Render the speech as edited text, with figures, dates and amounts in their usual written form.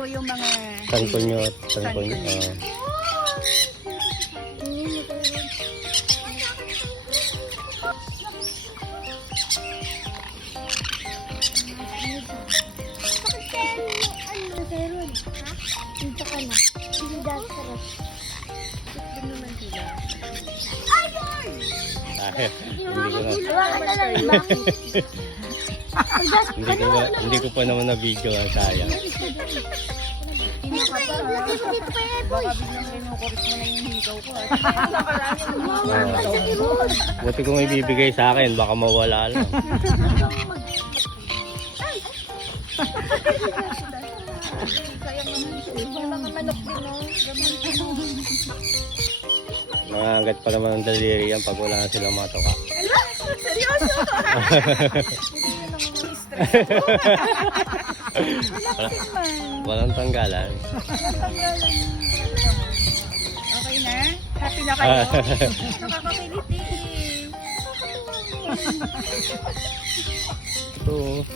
po yung mga Tangkol nyo at tangkol nyo. Dito ka na. Hindi dahil sarap. Ito naman sila. Hindi ko pa naman na video ang sayang. Baka biglang kinukurit mo na yung higaw ko. Buti kung ibibigay sa akin, baka mawala lang. Mga manok din, no? Nangangagat pa naman ang daliri yan pag wala na silang matoka. Seryoso? Walang tanggalan. Okay na? Happy na kayo? Nakakapiliti. Ito.